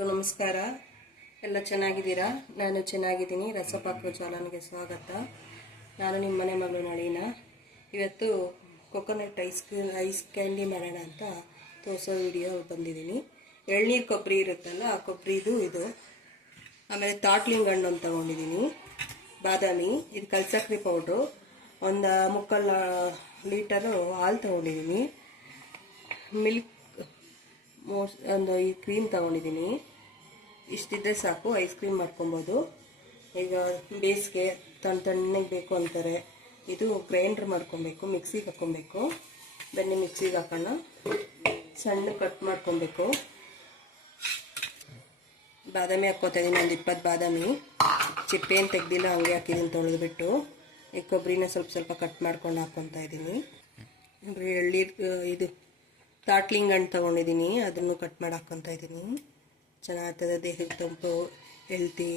ನಮಸ್ಕಾರ, ಎಲ್ಲ ಚೆನ್ನಾಗಿದ್ದೀರಾ? ನಾನು ಚೆನ್ನಾಗಿದ್ದೀನಿ. ರಸಪಾಕ ಚಾನಲ್ಗೆ ಸ್ವಾಗತ. ನಾನು ನಿಮ್ಮ ಮನೆ ಮಗಳು ನಳೀನಾ. ಇವತ್ತು ಕೊಕೊನಟ್ ಐಸ್ ಕ್ಯಾಂಡಿ ಮಾಡೋಣ ಅಂತ ತೋರಿಸೋ ವಿಡಿಯೋ ಬಂದಿದ್ದೀನಿ. ಎಳ್ನೀರು ಕೊಬ್ಬರಿ ಇರುತ್ತಲ್ಲ, ಆ ಕೊಬ್ಬರಿದು ಇದು. ಆಮೇಲೆ ತಾಟ್ಲಿಂಗ್ ಹಣ್ಣು ಅಂತ ತೊಗೊಂಡಿದ್ದೀನಿ, ಬಾದಾಮಿ, ಇದು ಕಲ್ಸಕ್ರಿ ಪೌಡ್ರು, ಒಂದು 3/4 ಲೀಟರು ಹಾಲು ತೊಗೊಂಡಿದ್ದೀನಿ, ಮಿಲ್ಕ್ ಒಂದು ಈ ಕ್ರೀಮ್ ತೊಗೊಂಡಿದ್ದೀನಿ. ಇಷ್ಟಿದ್ರೆ ಸಾಕು, ಐಸ್ ಕ್ರೀಮ್ ಮಾಡ್ಕೊಬೋದು. ಈಗ ಬೇಸಿಗೆ ತಣ್ಣಗೆ ಬೇಕು ಅಂತಾರೆ. ಇದು ಗ್ರೈಂಡ್ರ್ ಮಾಡ್ಕೊಬೇಕು, ಮಿಕ್ಸಿಗೆ ಹಾಕ್ಕೊಬೇಕು. ಬನ್ನಿ ಮಿಕ್ಸಿಗೆ ಹಾಕೋಣ. ಸಣ್ಣ ಕಟ್ ಮಾಡ್ಕೊಬೇಕು. ಬಾದಾಮಿ ಹಾಕ್ಕೋತಾ ಇದ್ದೀನಿ, ಒಂದು 20 ಬಾದಾಮಿ. ಚಿಪ್ಪೇನು ತೆಗ್ದಿಲ್ಲ, ಹಂಗೆ ಹಾಕಿದ್ದೀನಿ ತೊಳೆದ್ಬಿಟ್ಟು. ಈ ಕೊಬ್ಬರಿನ ಸ್ವಲ್ಪ ಕಟ್ ಮಾಡ್ಕೊಂಡು ಹಾಕ್ಕೊತಾ ಇದ್ದೀನಿ. ಎಳ್ನೀರು ಇದು ತಾಟ್ಲಿಂಗ್ ಹಣ್ಣು ತೊಗೊಂಡಿದ್ದೀನಿ, ಅದನ್ನು ಕಟ್ ಮಾಡಿ ಹಾಕ್ಕೊತಾ ಇದ್ದೀನಿ. ಚೆನ್ನಾಗ್ತದೆ, ದೇಹಕ್ಕೆ ತಂಪು, ಹೆಲ್ತಿ,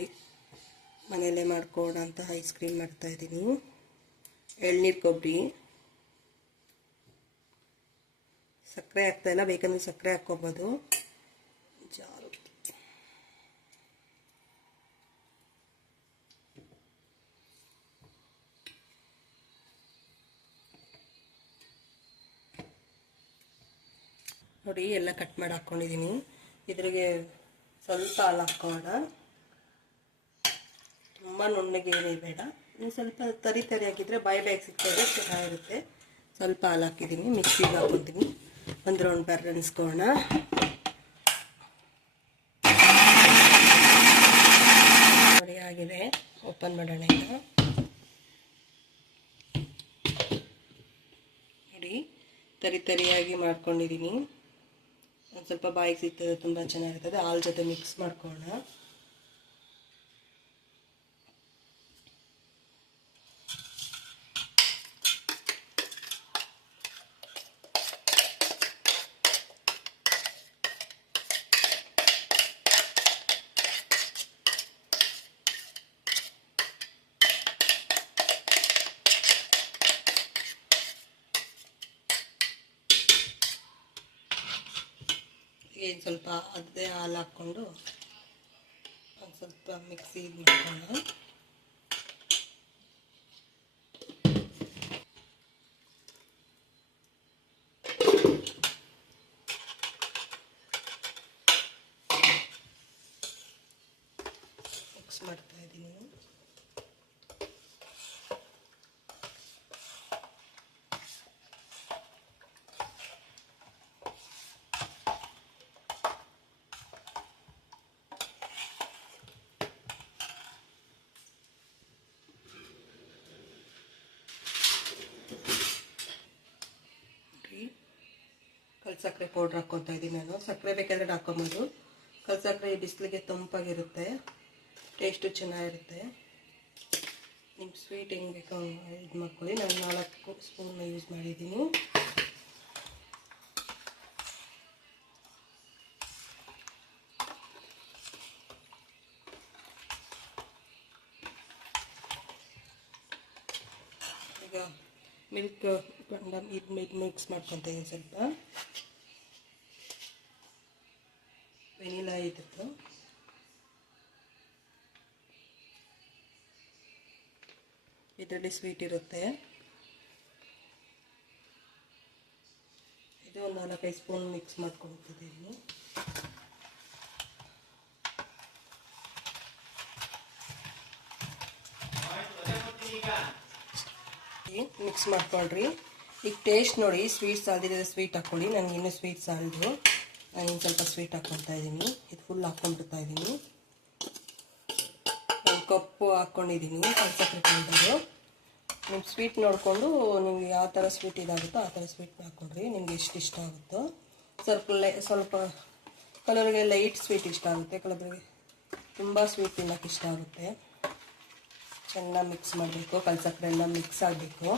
ಮನೆಯಲ್ಲೇ ಮಾಡ್ಕೊಡೋಂಥ ಐಸ್ ಕ್ರೀಮ್ ಮಾಡ್ತಾಯಿದ್ದೀನಿ. ಎಳ್ನೀರು ಕೊಬ್ಬರಿ, ಸಕ್ಕರೆ ಹಾಕ್ತಾಯಿಲ್ಲ, ಬೇಕಂದ್ರೆ ಸಕ್ಕರೆ ಹಾಕ್ಕೊಬೋದು. ನೋಡಿ, ಎಲ್ಲ ಕಟ್ ಮಾಡಿ ಹಾಕ್ಕೊಂಡಿದ್ದೀನಿ. ಇದ್ರಿಗೆ ಸ್ವಲ್ಪ ಹಾಲು ಹಾಕ್ಕೊಳ್ಳೋಣ. ತುಂಬ ನುಣ್ಣಗೆ ಏನಿದೆ ಬೇಡ, ಇನ್ನು ಸ್ವಲ್ಪ ತರಿಯಾಗಿದ್ದರೆ ಬಾಯಿ ಸಿಗ್ತದೆ, ಚೆನ್ನಾಗಿರುತ್ತೆ. ಸ್ವಲ್ಪ ಹಾಲು ಹಾಕಿದ್ದೀನಿ, ಮಿಕ್ಸಿಗೆ ಹಾಕ್ಕೊತೀನಿ. ಒಂದು ರೌಂಡ್ ಬೆರೆಸ್ಕೊಳ್ಳೋಣ. ನೋಡಿ ಆಗಿದೆ, ಓಪನ್ ಮಾಡೋಣ. ಈಗ ನೋಡಿ, ತರಿಯಾಗಿ ಮಾಡ್ಕೊಂಡಿದ್ದೀನಿ. ಒಂದು ಸ್ವಲ್ಪ ಬಾಯಿಗೆ ಸಿಗ್ತದೆ, ತುಂಬ ಚೆನ್ನಾಗಿರ್ತದೆ. ಹಾಲು ಜೊತೆ ಮಿಕ್ಸ್ ಮಾಡ್ಕೊಳ್ಳೋಣ. ಏನು ಸ್ವಲ್ಪ ಅದೇ ಹಾಲು ಹಾಕ್ಕೊಂಡು ಒಂದು ಸ್ವಲ್ಪ ಮಿಕ್ಸಿ ಮಾಡ್ಕೊಂಡು ಮಿಕ್ಸ್ ಮಾಡ್ತಾ ಇದ್ದೀನಿ. ಕಲ್ಸಕ್ಕರೆ ಪೌಡ್ರ್ ಹಾಕ್ಕೊತಾ ಇದ್ದೀನಿ ನಾನು. ಸಕ್ಕರೆ ಬೇಕಾದ್ರೆ ಹಾಕ್ಕೊಬೋದು. ಕಲ್ಸಕ್ಕರೆ ಬಿಸಿಲಿಗೆ ತಂಪಾಗಿರುತ್ತೆ, ಟೇಸ್ಟು ಚೆನ್ನಾಗಿರುತ್ತೆ. ನಿಮ್ಮ ಸ್ವೀಟ್ ಹೆಂಗೆ ಬೇಕೋ ಇದು ಮಾಡ್ಕೊಳ್ಳಿ. ನಾನು 4 ಸ್ಪೂನ್ ಯೂಸ್ ಮಾಡಿದ್ದೀನಿ. ಈಗ ಮಿಲ್ಕ್ ಇದು ಮಿಕ್ಸ್ ಮಾಡ್ಕೊತಾ ಇದ್ದೀನಿ. ಸ್ವಲ್ಪ ವೆನಿಲಾ ಇದ್ದು, ಇದರಲ್ಲಿ ಸ್ವೀಟ್ ಇರುತ್ತೆ. ಇದು ಒಂದು 4-5 ಸ್ಪೂನ್ ಮಿಕ್ಸ್ ಮಾಡ್ಕೊತಿದ್ದೀನಿ. ಮಿಕ್ಸ್ ಮಾಡ್ಕೊಳ್ರಿ. ಈಗ ಟೇಸ್ಟ್ ನೋಡಿ, ಸ್ವೀಟ್ ಸಾಲ್ದಿದೆ ಸ್ವೀಟ್ ಹಾಕ್ಕೊಳ್ಳಿ. ನನಗೆ ಇನ್ನೂ ಸ್ವೀಟ್ ಸಾಲದು, ನಾನು ಇನ್ನು ಸ್ವಲ್ಪ ಸ್ವೀಟ್ ಹಾಕ್ಕೊಳ್ತಾ ಇದ್ದೀನಿ. ಇದು ಫುಲ್ ಹಾಕ್ಕೊಂಡ್ಬಿಡ್ತಾ ಇದ್ದೀನಿ. ಒಂದು ಕಪ್ಪು ಹಾಕ್ಕೊಂಡಿದ್ದೀನಿ ಕಲ್ಸಕ್ಕರೆ ಪೌಡರು. ನಿಮ್ಮ ಸ್ವೀಟ್ ನೋಡಿಕೊಂಡು ನಿಮ್ಗೆ ಯಾವ ಥರ ಸ್ವೀಟ್ ಇದಾಗುತ್ತೋ ಆ ಥರ ಸ್ವೀಟ್ ಹಾಕ್ಕೊಡ್ರಿ, ನಿಮ್ಗೆ ಎಷ್ಟು ಇಷ್ಟ ಆಗುತ್ತೋ. ಸ್ವಲ್ಪ ಕೆಲವರಿಗೆ ಲೈಟ್ ಸ್ವೀಟ್ ಇಷ್ಟ ಆಗುತ್ತೆ, ಕೆಲವರಿಗೆ ತುಂಬ ಸ್ವೀಟ್ ತಿನ್ನೋಕ್ಕೆ ಇಷ್ಟ ಆಗುತ್ತೆ. ಚೆನ್ನಾಗಿ ಮಿಕ್ಸ್ ಮಾಡಬೇಕು, ಕಲ್ಸಕ್ಕರೆ ಎಲ್ಲ ಮಿಕ್ಸ್ ಆಗಬೇಕು.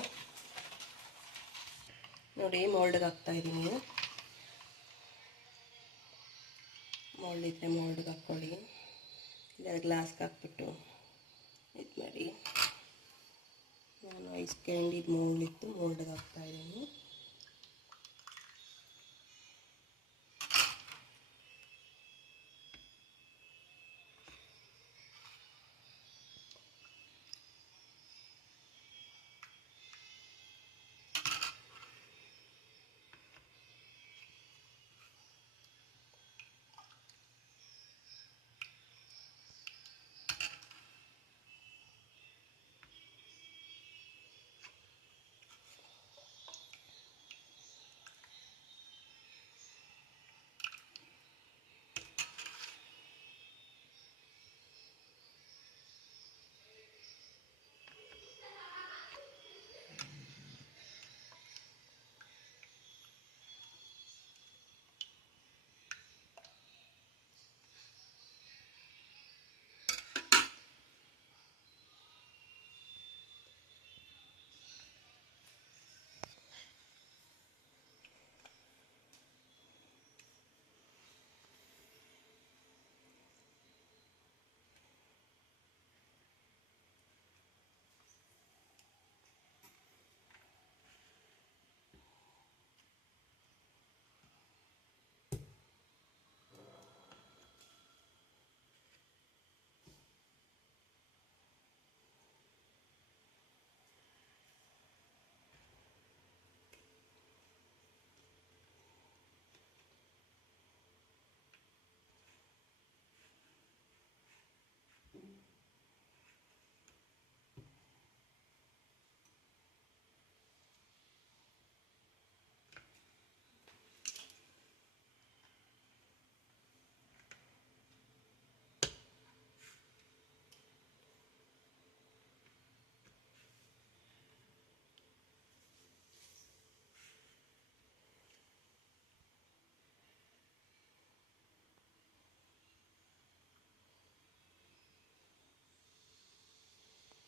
ನೋಡಿ, ಮೋಲ್ಡ್ಗೆ ಹಾಕ್ತಾಯಿದ್ದೀನಿ. ಮೋಲ್ಡ್ ಇದ್ದರೆ ಮೋಲ್ಡ್ಗೆ ಹಾಕ್ಕೊಳ್ಳಿ, ಇಲ್ಲ ಗ್ಲಾಸ್ಗೆ ಹಾಕ್ಬಿಟ್ಟು ಇದು ಮಾಡಿ. ನಾನು ಐಸ್ ಕ್ಯಾಂಡಿ ಮೋಲ್ಡ್ ಇತ್ತು, ಮೋಲ್ಡ್ಗೆ ಹಾಕ್ತಾಯಿದ್ದೀನಿ.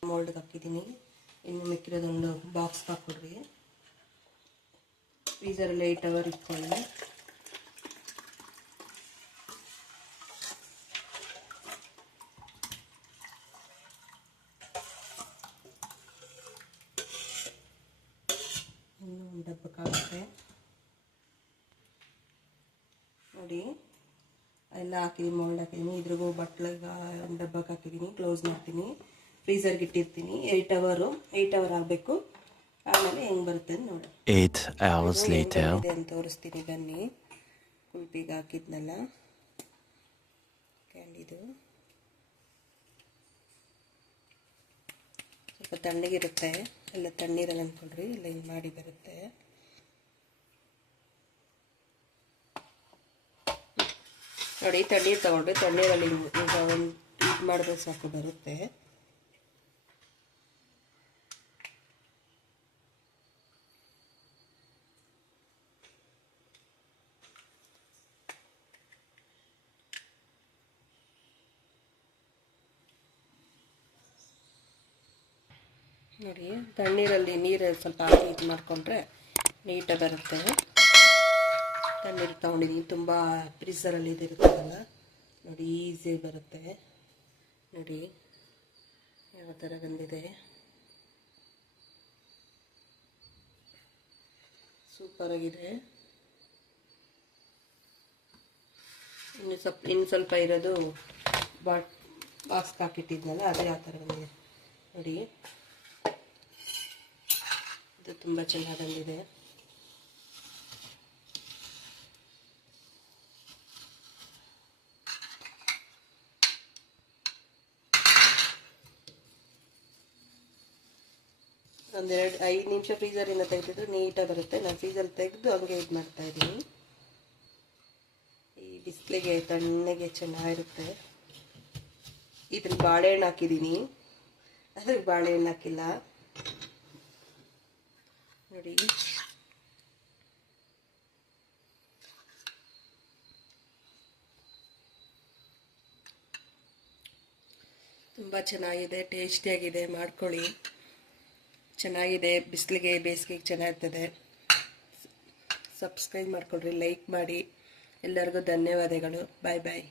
ಮೋಲ್ಡ್ಗೆ ಹಾಕಿದ್ದೀನಿ. ಇನ್ನು ಮಿಕ್ಕಿರೋದೊಂದು ಬಾಕ್ಸ್ಗೆ ಹಾಕ್ಕೊಡ್ರಿ. ಫ್ರೀಸರಲ್ಲಿ 8 ಅವರ್ ಇಟ್ಕೊಳ್ಳಿ. ಇನ್ನು ಒಂದು ಡಬ್ಬಕ್ಕಾಗುತ್ತೆ ನೋಡಿ. ಎಲ್ಲ ಹಾಕಿದ್ದೀನಿ, ಮೋಲ್ಡ್ ಹಾಕಿದ್ದೀನಿ. ಇದ್ರಿಗೂ ಬಟ್ಲಿಗೆ ಒಂದು ಡಬ್ಬಕ್ಕೆ ಹಾಕಿದ್ದೀನಿ. ಕ್ಲೋಸ್ ಮಾಡ್ತೀನಿ, ಫ್ರೀಸರ್ಗೆ ಇಟ್ಟಿರ್ತೀನಿ. 8 ಅವರ್ ಆಗಬೇಕು. ಆಮೇಲೆ ಹೆಂಗೆ ಬರುತ್ತೆ ಅಂತ ನೋಡಿ. 8 hours later. ಅಂತ ತೋರಿಸ್ತೀನಿ ಬನ್ನಿ. ಕುಲ್ಪಿಗೆ ಹಾಕಿದ್ನಲ್ಲ ಕ್ಯಾಂಡಿದು, ಸ್ವಲ್ಪ ತಣ್ಣಗಿರುತ್ತೆ. ಎಲ್ಲ ತಣ್ಣೀರಲ್ಲಿ ಅಂದ್ಕೊಳ್ರಿ, ಎಲ್ಲ ಹಿಂಗೆ ಮಾಡಿ ಬರುತ್ತೆ. ನೋಡಿ, ತಣ್ಣೀರು ತಗೊಂಡ್ರೆ ತಣ್ಣೀರಲ್ಲಿ ಈಗ ಒಂದು ಇದು ಮಾಡಿದ್ರೆ ಸಾಕು ಬರುತ್ತೆ. ನೋಡಿ, ತಣ್ಣೀರಲ್ಲಿ ನೀರು ಸ್ವಲ್ಪ ಹಾಕಿ ಇದು ಮಾಡಿಕೊಂಡ್ರೆ ನೀಟಾಗಿ ಬರುತ್ತೆ. ತಣ್ಣೀರು ತೊಗೊಂಡಿದ್ದೀನಿ, ತುಂಬ ಫ್ರೀಸರಲ್ಲಿ ಇದಿರುತ್ತಲ್ಲ ನೋಡಿ, ಈಸಿಯಾಗಿ ಬರುತ್ತೆ. ನೋಡಿ ಯಾವ ಥರ ಬಂದಿದೆ, ಸೂಪರಾಗಿದೆ. ಇನ್ನು ಸ್ವಲ್ಪ ಇರೋದು ಬಾಕ್ಸ್ಗೆ ಹಾಕಿಟ್ಟಿದ್ನಲ್ಲ, ಅದೇ ಯಾವ ಥರ ಬಂದಿದೆ ನೋಡಿ. ಇದು ತುಂಬ ಚೆನ್ನಾಗಿ ಬಂದಿದೆ. ಒಂದೆರಡು 5 ನಿಮಿಷ ಫ್ರೀಸರಿಂದ ತೆಗೆದಿದ್ರೆ ನೀಟಾಗಿ ಬರುತ್ತೆ. ನಾನು ಫ್ರೀಸಲ್ಲಿ ತೆಗೆದು ಹಂಗೆ ಇದು ಮಾಡ್ತಾಯಿದ್ದೀನಿ. ಈ ಬಿಸಿಲಿಗೆ ತಣ್ಣಗೆ ಚೆನ್ನಾಗಿರುತ್ತೆ. ಇದ್ರಲ್ಲಿ ಬಾಳೆಹಣ್ಣು ಹಾಕಿದ್ದೀನಿ, ಅದ್ರಿಗೆ ಬಾಳೆಹಣ್ಣು ಹಾಕಿಲ್ಲ ನೋಡಿ. ತುಂಬ ಚೆನ್ನಾಗಿದೆ, ಟೇಸ್ಟಿಯಾಗಿದೆ. ಮಾಡ್ಕೊಳ್ಳಿ, ಚೆನ್ನಾಗಿದೆ. ಬಿಸಿಲಿಗೆ ಬೇಸಿಗೆಗೆ ಚೆನ್ನಾಗಿರ್ತದೆ. ಸಬ್ಸ್ಕ್ರೈಬ್ ಮಾಡ್ಕೊಳ್ರಿ, ಲೈಕ್ ಮಾಡಿ. ಎಲ್ಲರಿಗೂ ಧನ್ಯವಾದಗಳು. ಬಾಯ್ ಬಾಯ್.